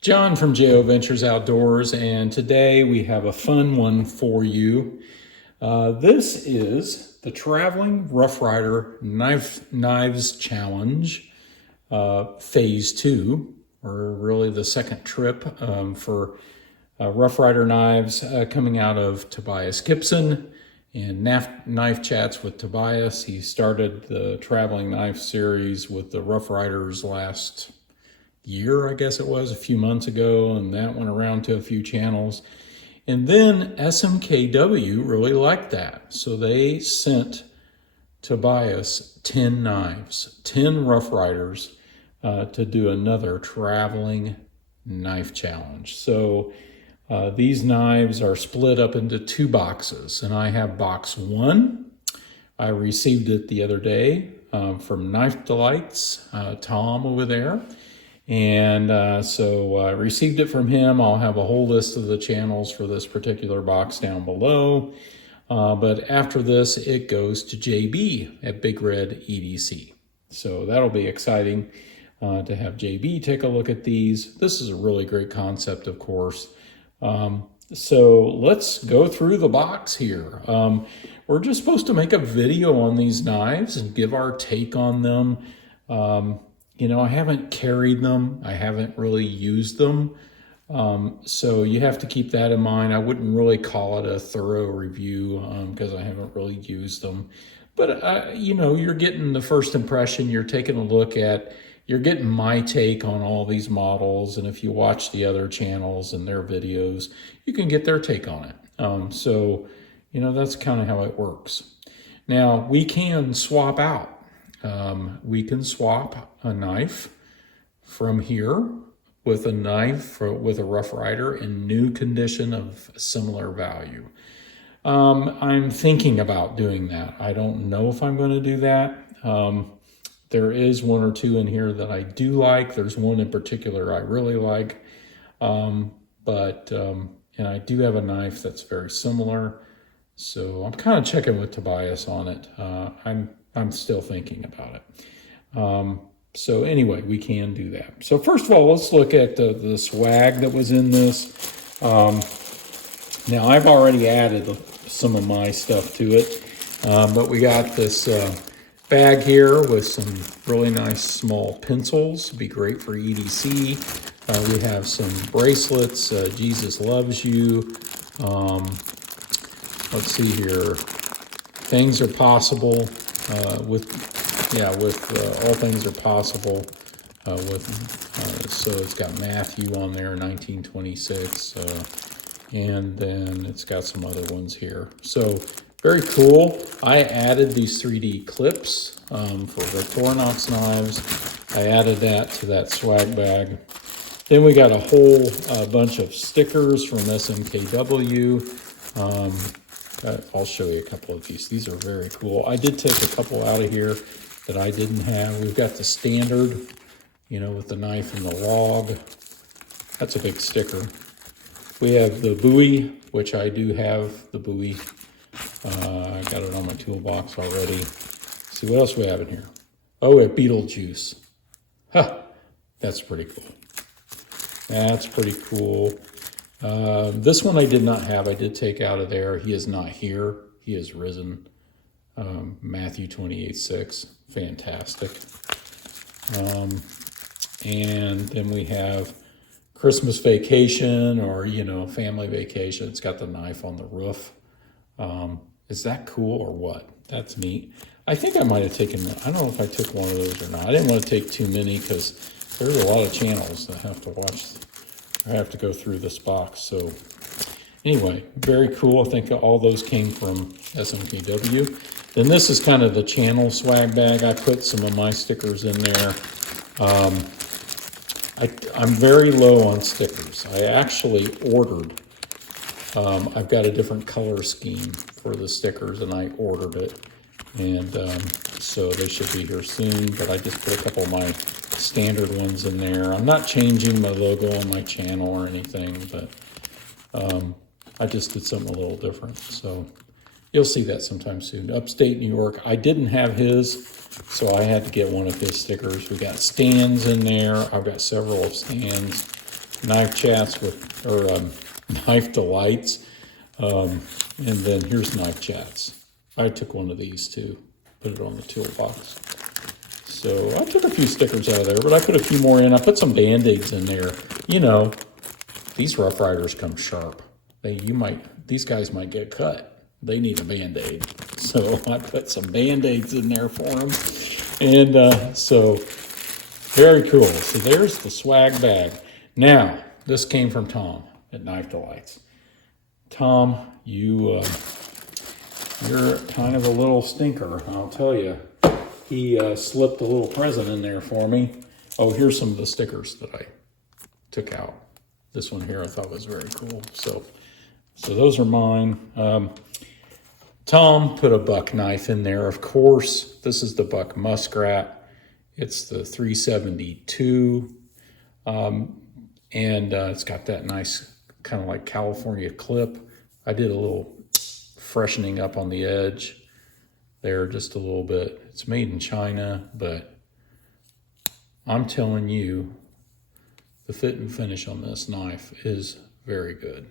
John from JO Ventures Outdoors, and today we have a fun one for you. This is the Traveling Rough Rider Knives Challenge, Phase 2, or really the second trip for Rough Rider knives coming out of Tobias Gibson and Knife Chats with Tobias. He started the Traveling Knife series with the Rough Riders last year, I guess it was, a few months ago, and that went around to a few channels. And then SMKW really liked that, so they sent Tobias 10 knives, 10 Rough Riders to do another traveling knife challenge. So these knives are split up into 2 boxes, and I have box 1. I received it the other day from Knife Delights, Tom over there. And so I received it from him. I'll have a whole list of the channels for this particular box down below. But after this, it goes to JB at Big Red EDC. So that'll be exciting to have JB take a look at these. This is a really great concept, of course. So let's go through the box here. We're just supposed to make a video on these knives and give our take on them. You know, I haven't carried them. I haven't really used them. So you have to keep that in mind. I wouldn't really call it a thorough review because I haven't really used them. But, you know, you're getting the first impression. You're taking a look at, you're getting my take on all these models. And if you watch the other channels and their videos, you can get their take on it. So, you know, that's kind of how it works. Now, we can swap out. We can swap a knife from here with a knife with a Rough Rider in new condition of similar value. I'm thinking about doing that. I don't know if I'm going to do that. There is 1 or 2 in here that I do like. There's one in particular I really like. And I do have a knife that's very similar. So I'm kind of checking with Tobias on it. I'm still thinking about it. So anyway, we can do that. So first of all, let's look at the swag that was in this. Now I've already added some of my stuff to it, but we got this bag here with some really nice small pencils. Be great for EDC. We have some bracelets. Jesus loves you. Let's see here. Things are possible. All things are possible. So it's got Matthew on there, 1926, and then it's got some other ones here. So very cool. I added these 3D clips for Victorinox knives. I added that to that swag bag. Then we got a whole bunch of stickers from SMKW. I'll show you a couple of these. These are very cool. I did take a couple out of here that I didn't have. We've got the standard, you know, with the knife and the log. That's a big sticker. We have the buoy, which I do have the buoy. I got it on my toolbox already. Let's see what else we have in here. Oh, we have Beetlejuice. Huh, that's pretty cool. That's pretty cool. This one I did not have. I did take out of there. He is not here. He is risen. Matthew 28:6. Fantastic. And then we have Christmas Vacation, or, you know, family vacation. It's got the knife on the roof. Is that cool or what? That's neat. I think I might have taken, I don't know if I took one of those or not. I didn't want to take too many because there's a lot of channels that have to watch. I have to go through this box. So anyway, very cool. I think all those came from SMKW. Then this is kind of the channel swag bag. I put some of my stickers in there. I'm very low on stickers. I actually ordered, I've got a different color scheme for the stickers and I ordered it. And so they should be here soon, but I just put a couple of my standard ones in there. I'm not changing my logo on my channel or anything, but I just did something a little different. So you'll see that sometime soon. Upstate New York, I didn't have his, so I had to get one of his stickers. We got stands in there. I've got several stands. Knife Chats with, or Knife Delights. And then here's Knife Chats. I took one of these too, put it on the toolbox. So I took a few stickers out of there, but I put a few more in. I put some Band-Aids in there. You know, these Rough Riders come sharp. These guys might get cut. They need a Band-Aid. So I put some Band-Aids in there for them. And so very cool. So there's the swag bag. Now, this came from Tom at Knife Delights. Tom, you're kind of a little stinker, I'll tell you. He slipped a little present in there for me. Oh, here's some of the stickers that I took out. This one here I thought was very cool. So those are mine. Tom put a buck knife in there. Of course, this is the buck muskrat. It's the 372. And it's got that nice kind of like California clip. I did a little freshening up on the edge there just a little bit. It's made in China, but I'm telling you, the fit and finish on this knife is very good.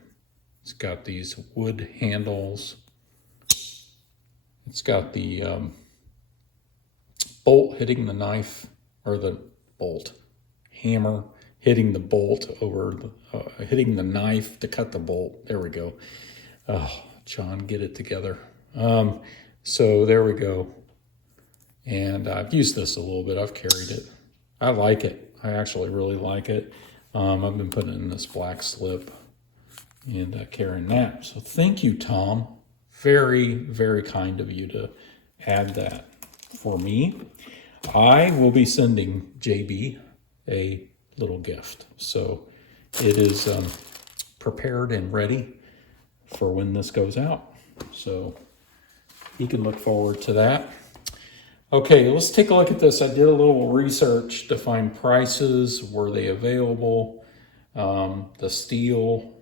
It's got these wood handles. It's got the bolt hitting the knife, or the bolt, hammer hitting the bolt over, hitting the knife to cut the bolt. There we go. Oh, John, get it together. So there we go. And I've used this a little bit. I've carried it. I like it. I actually really like it. I've been putting it in this black slip and carrying that. So thank you, Tom. Very, very kind of you to add that for me. I will be sending JB a little gift. So it is prepared and ready for when this goes out. So he can look forward to that. Okay, let's take a look at this. I did a little research to find prices. Were they available? The steel,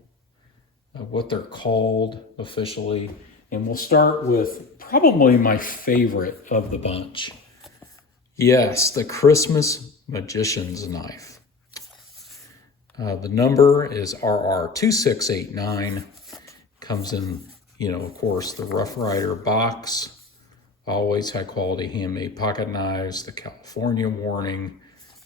what they're called officially. And we'll start with probably my favorite of the bunch. Yes, the Christmas Magician's Knife. The number is RR2689. Comes in, of course, the Rough Rider box. Always high quality handmade pocket knives. The California warning.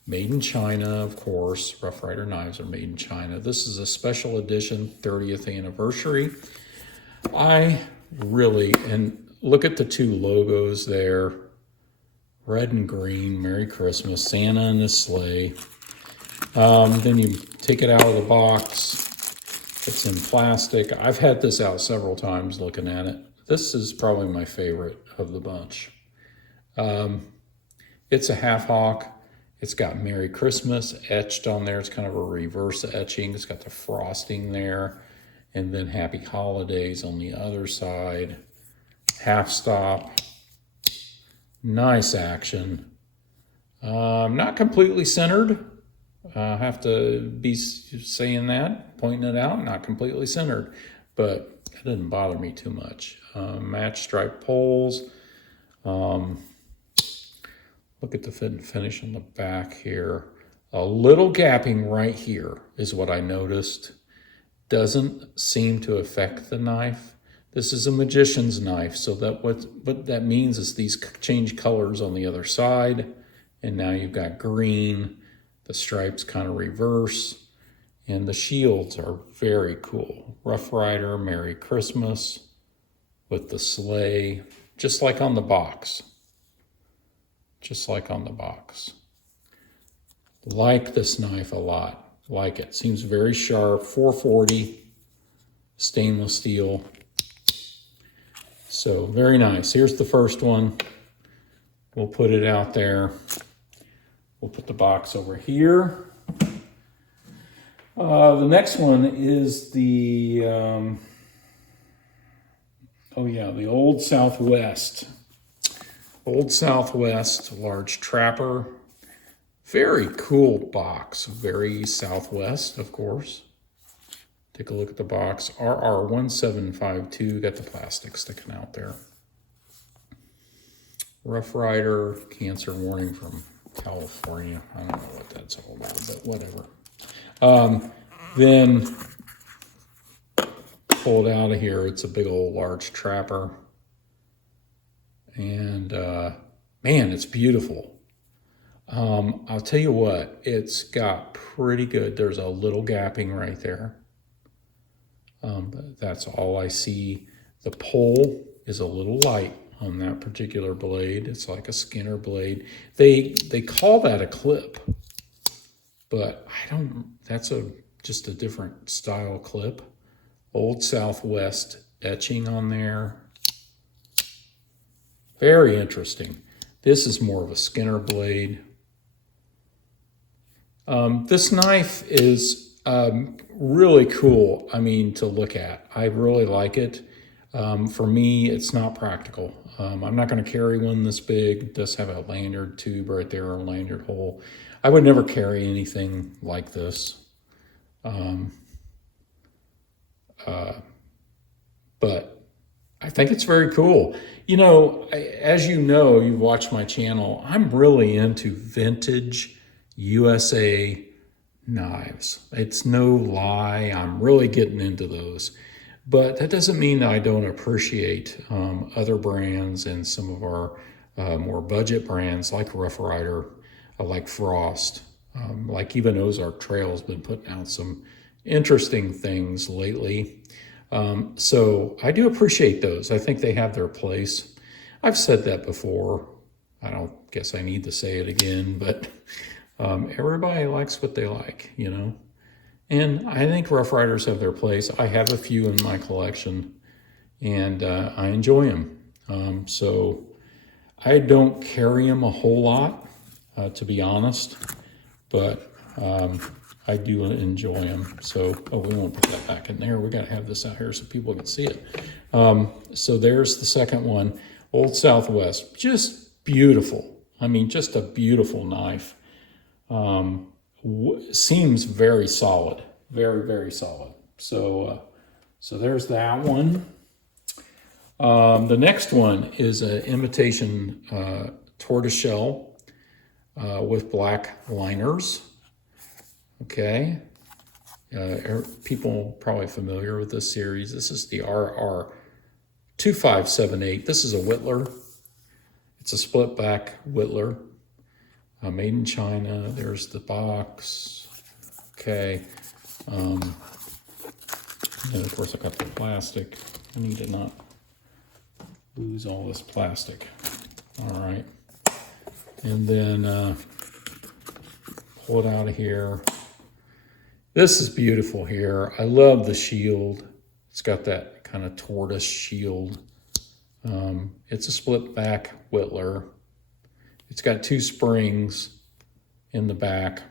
Made in China, of course. Rough Rider knives are made in China. This is a special edition 30th anniversary. And look at the two logos there. Red and green, Merry Christmas, Santa and his sleigh. Then you take it out of the box. It's in plastic. I've had this out several times looking at it. This is probably my favorite of the bunch. It's a half hawk. It's got Merry Christmas etched on there. It's kind of a reverse etching. It's got the frosting there. And then Happy Holidays on the other side. Half stop. Nice action. Not completely centered. I have to be saying that, pointing it out, not completely centered, but it didn't bother me too much. Match stripe poles. Look at the fit and finish on the back here. A little gapping right here is what I noticed. Doesn't seem to affect the knife. This is a magician's knife, so that what that means is these change colors on the other side, and now you've got green. The stripes kind of reverse, and the shields are very cool. Rough Rider, Merry Christmas, with the sleigh, just like on the box. Just like on the box. Like this knife a lot. Like it. Seems very sharp. 440 stainless steel. So very nice. Here's the first one. We'll put it out there. We'll put the box over here. The next one is the the Old Southwest. Old Southwest large trapper. Very cool box. Very Southwest, of course. Take a look at the box. RR1752. Got the plastic sticking out there. Rough Rider, cancer warning from California. I don't know what that's all about, but whatever. Then pull it out of here. It's a big old large trapper. And man, it's beautiful. I'll tell you what, it's got pretty good. There's a little gapping right there. But that's all I see. The pole is a little light on that particular blade. It's like a Skinner blade. They call that a clip, but I don't, that's just a different style clip. Old Southwest etching on there. Very interesting. This is more of a Skinner blade. This knife is really cool, I mean, to look at. I really like it. For me, it's not practical. I'm not going to carry one this big. It does have a lanyard tube right there, a lanyard hole. I would never carry anything like this. But I think it's very cool. You know, as you know, you've watched my channel, I'm really into vintage USA knives. It's no lie, I'm really getting into those. But that doesn't mean I don't appreciate other brands and some of our more budget brands like Rough Ryder, like Frost, like even Ozark Trail's been putting out some interesting things lately. So I do appreciate those. I think they have their place. I've said that before. I don't guess I need to say it again, but everybody likes what they like, you know. And I think Rough Riders have their place. I have a few in my collection, and I enjoy them. So I don't carry them a whole lot, to be honest, but I do enjoy them. So, oh, we won't put that back in there. We got to have this out here so people can see it. So there's the second one, Old Southwest. Just beautiful. I mean, just a beautiful knife. Seems very solid, very, very solid. So, so there's that one. The next one is an imitation tortoiseshell with black liners. Okay, people probably familiar with this series. This is the RR2578. This is a whittler. It's a split back whittler. Made in China. There's the box. Okay. And of course I got the plastic. I need to not lose all this plastic. All right. And then pull it out of here. This is beautiful here. I love the shield. It's got that kind of tortoise shield. It's a split back whittler. It's got two springs in the back.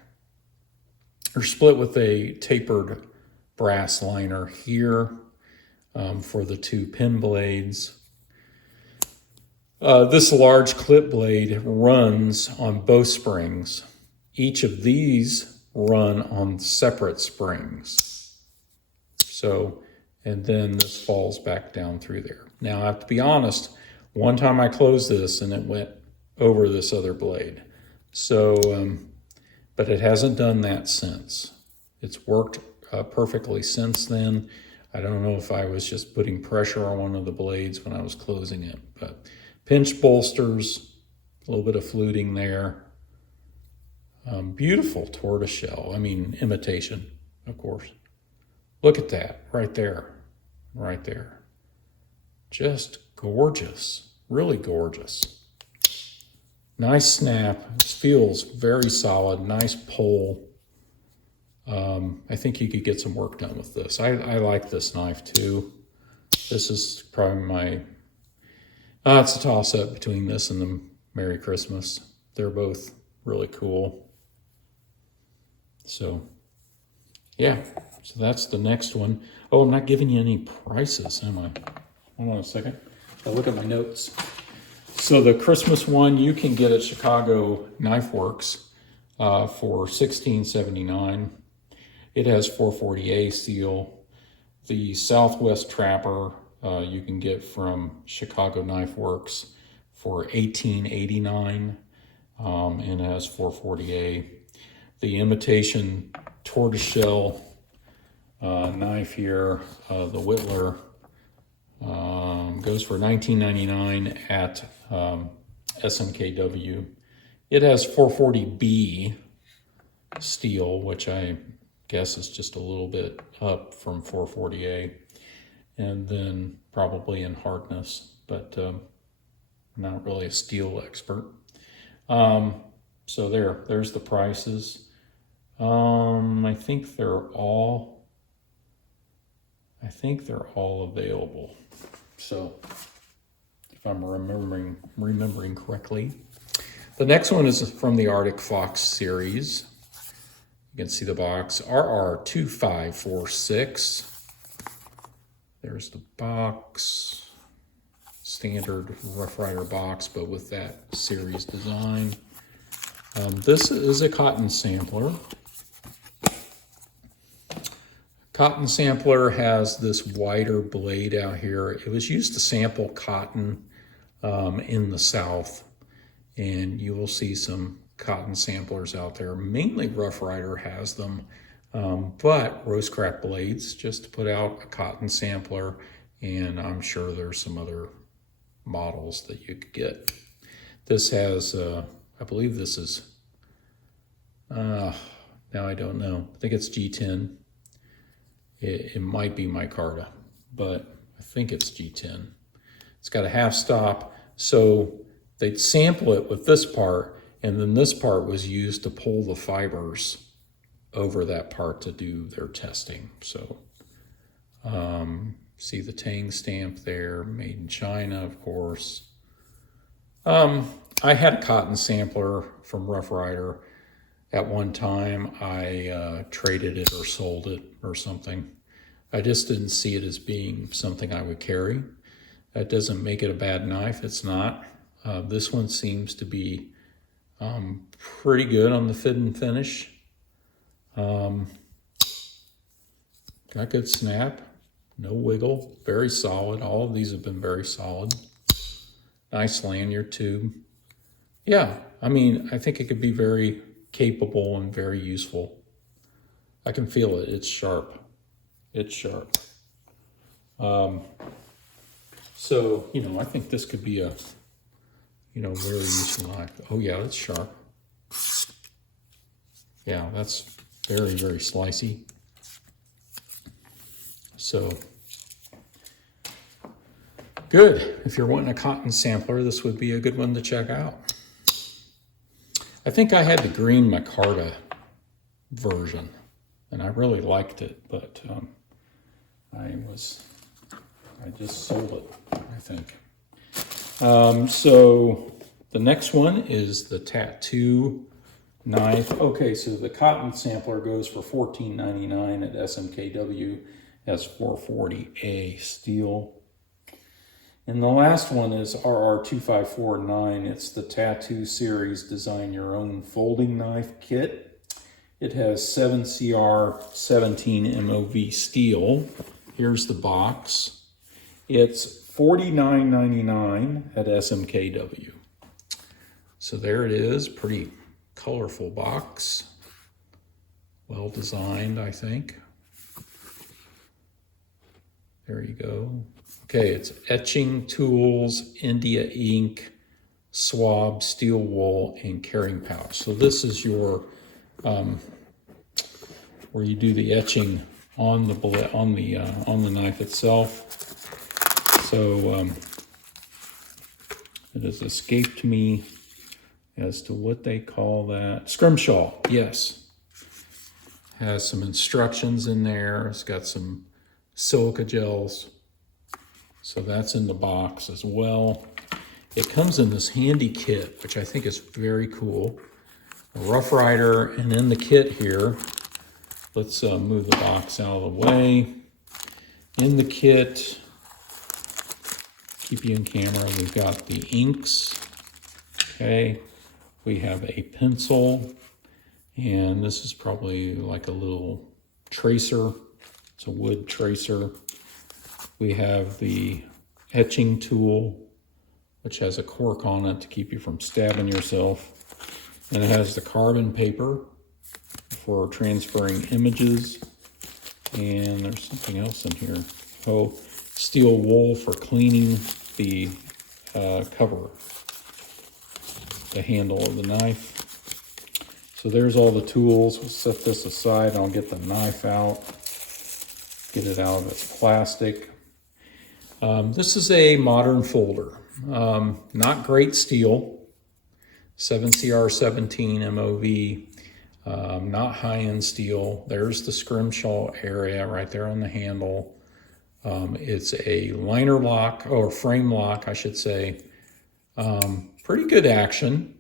They're split with a tapered brass liner here for the two pin blades. This large clip blade runs on both springs. Each of these run on separate springs. So, and then this falls back down through there. Now I have to be honest, one time I closed this and it went over this other blade. So, but it hasn't done that since. It's worked perfectly since then. I don't know if I was just putting pressure on one of the blades when I was closing it, but pinch bolsters, a little bit of fluting there. Beautiful tortoiseshell. I mean, imitation, of course. Look at that right there, right there. Just gorgeous, really gorgeous. Nice snap. It feels very solid. Nice pull. I think you could get some work done with this. I like this knife too. This is probably my, it's a toss-up between this and the Merry Christmas. They're both really cool. So, yeah. So that's the next one. Oh, I'm not giving you any prices, am I? Hold on a second. I'll look at my notes. So the Christmas one you can get at Chicago Knife Works for $16.79. It has 440A steel. The Southwest Trapper you can get from Chicago Knife Works for $18.89 and it has 440A. The imitation tortoiseshell knife here, the Whittler, goes for $19.99 at SMKW. It has 440B steel, which I guess is just a little bit up from 440A, and then probably in hardness, but not really a steel expert. So there's the prices. I think they're all available. So if I'm remembering correctly. The next one is from the Arctic Fox series. You can see the box, RR2546. There's the box, standard Rough Rider box, but with that series design. This is a cotton sampler. Cotton sampler has this wider blade out here. It was used to sample cotton in the South, and you will see some cotton samplers out there. Mainly Rough Rider has them, but Rose Crack Blades just to put out a cotton sampler, and I'm sure there's some other models that you could get. This has, I believe this is, now I don't know. I think it's G10. It might be micarta, but I think it's G10. It's got a half stop, so they'd sample it with this part, and then this part was used to pull the fibers over that part to do their testing. So see the Tang stamp there, made in China, of course. I had a cotton sampler from Rough Rider. At one time, I traded it or sold it or something. I just didn't see it as being something I would carry. That doesn't make it a bad knife. It's not. This one seems to be pretty good on the fit and finish. Got good snap, no wiggle, very solid. All of these have been very solid. Nice lanyard tube. Yeah, I mean, I think it could be very capable and very useful. I can feel it. It's sharp. It's sharp. So, you know, I think this could be a, you know, very useful knife. Oh yeah, that's sharp. Yeah, that's very, very slicey. So, good. If you're wanting a cotton sampler, this would be a good one to check out. I think I had the green micarta version, and I really liked it, but I just sold it, I think. So the next one is the tattoo knife. Okay, so the cotton sampler goes for $14.99 at SMKW, has 440A steel. And the last one is RR2549. It's the Tattoo Series Design Your Own Folding Knife Kit. It has 7CR 17 MOV steel. Here's the box. It's $49.99 at SMKW. So there it is, pretty colorful box. Well designed, I think. There you go. Okay, it's etching tools, India ink, swab, steel wool, and carrying pouch. So this is your where you do the etching on the knife itself. So it has escaped me as to what they call that. Scrimshaw, yes. Has some instructions in there. It's got some silica gels. So that's in the box as well. It comes in this handy kit, which I think is very cool. A Rough Rider, and in the kit here, let's move the box out of the way. In the kit, keep you in camera, we've got the inks. Okay, we have a pencil, and this is probably like a little tracer. It's a wood tracer. We have the etching tool, which has a cork on it to keep you from stabbing yourself. And it has the carbon paper for transferring images. And there's something else in here. Oh, steel wool for cleaning the cover, the handle of the knife. So there's all the tools. We'll set this aside. I'll get the knife out, get it out of its plastic. This is a modern folder. Not great steel, 7CR17 MOV, not high-end steel. There's the scrimshaw area right there on the handle. It's a liner lock, or frame lock, I should say. Pretty good action.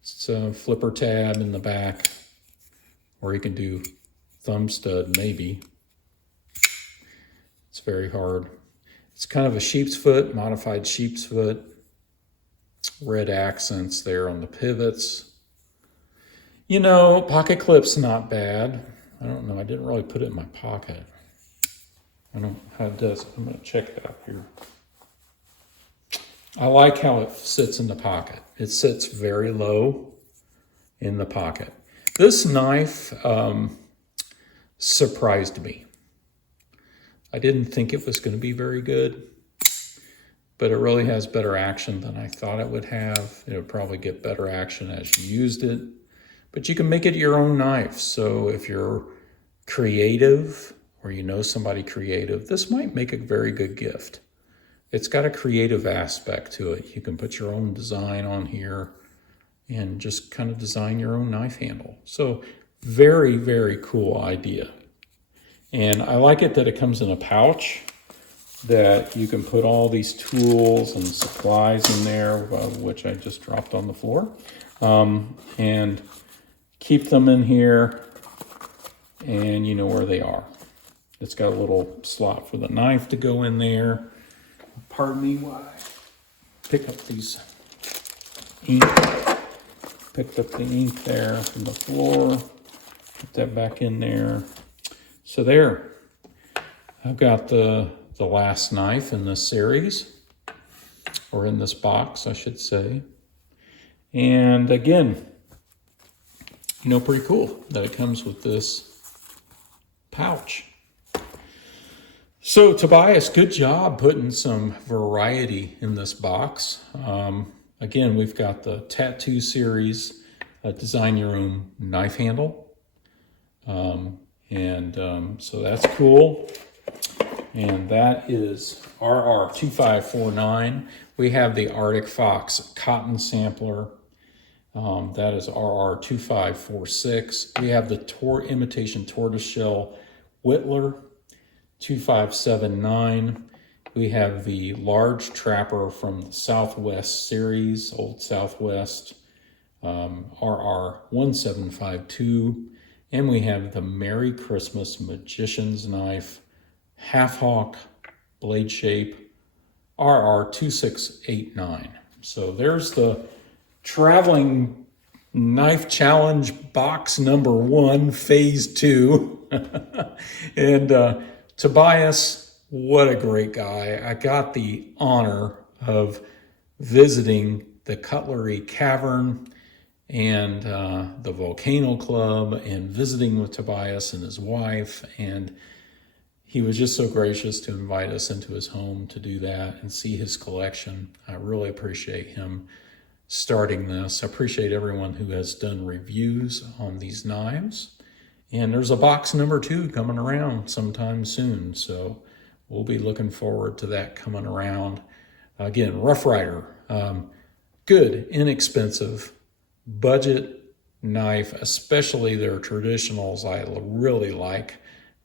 It's a flipper tab in the back, or you can do thumb stud maybe. It's very hard. It's kind of a sheep's foot, modified sheep's foot. Red accents there on the pivots. You know, pocket clip's not bad. I don't know, I didn't really put it in my pocket. I don't know how it does. I'm gonna check it out here. I like how it sits in the pocket. It sits very low in the pocket. This knife surprised me. I didn't think it was going to be very good, but it really has better action than I thought it would have. It would probably get better action as you used it, but you can make it your own knife. So if you're creative or you know somebody creative, this might make a very good gift. It's got a creative aspect to it. You can put your own design on here and just kind of design your own knife handle. So very, very cool idea. And I like it that it comes in a pouch that you can put all these tools and supplies in there, which I just dropped on the floor, and keep them in here, and you know where they are. It's got a little slot for the knife to go in there. Pardon me while I pick up these ink. Picked up the ink there from the floor. Put that back in there. So there, I've got the last knife in this series, or in this box, I should say. And again, you know, pretty cool that it comes with this pouch. So Tobias, good job putting some variety in this box. Again, we've got the tattoo series, design your own knife handle. So that's cool. And that is RR2549. We have the Arctic Fox cotton sampler. That is RR2546. We have the imitation tortoiseshell whittler 2579. We have the large trapper from the Southwest series, Old Southwest, RR1752. And we have the Merry Christmas Magician's Knife, Half Hawk, blade shape, RR2689. So there's the traveling knife challenge box number 1, phase 2. And Tobias, what a great guy. I got the honor of visiting the Cutlery Cavern and the Volcano Club, and visiting with Tobias and his wife. And he was just so gracious to invite us into his home to do that and see his collection. I really appreciate him starting this. I appreciate everyone who has done reviews on these knives. And there's a box number 2 coming around sometime soon. So we'll be looking forward to that coming around. Again, Rough Ryder, good, inexpensive, budget knife, especially their traditionals I really like.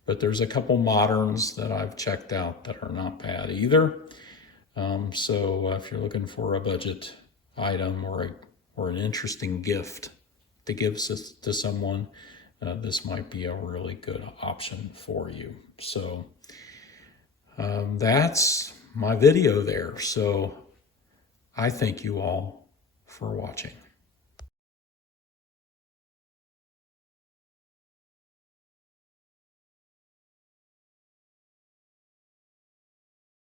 But there's a couple moderns that I've checked out that are not bad either. So if you're looking for a budget item or an interesting gift to give to someone, this might be a really good option for you. So that's my video there. So I thank you all for watching.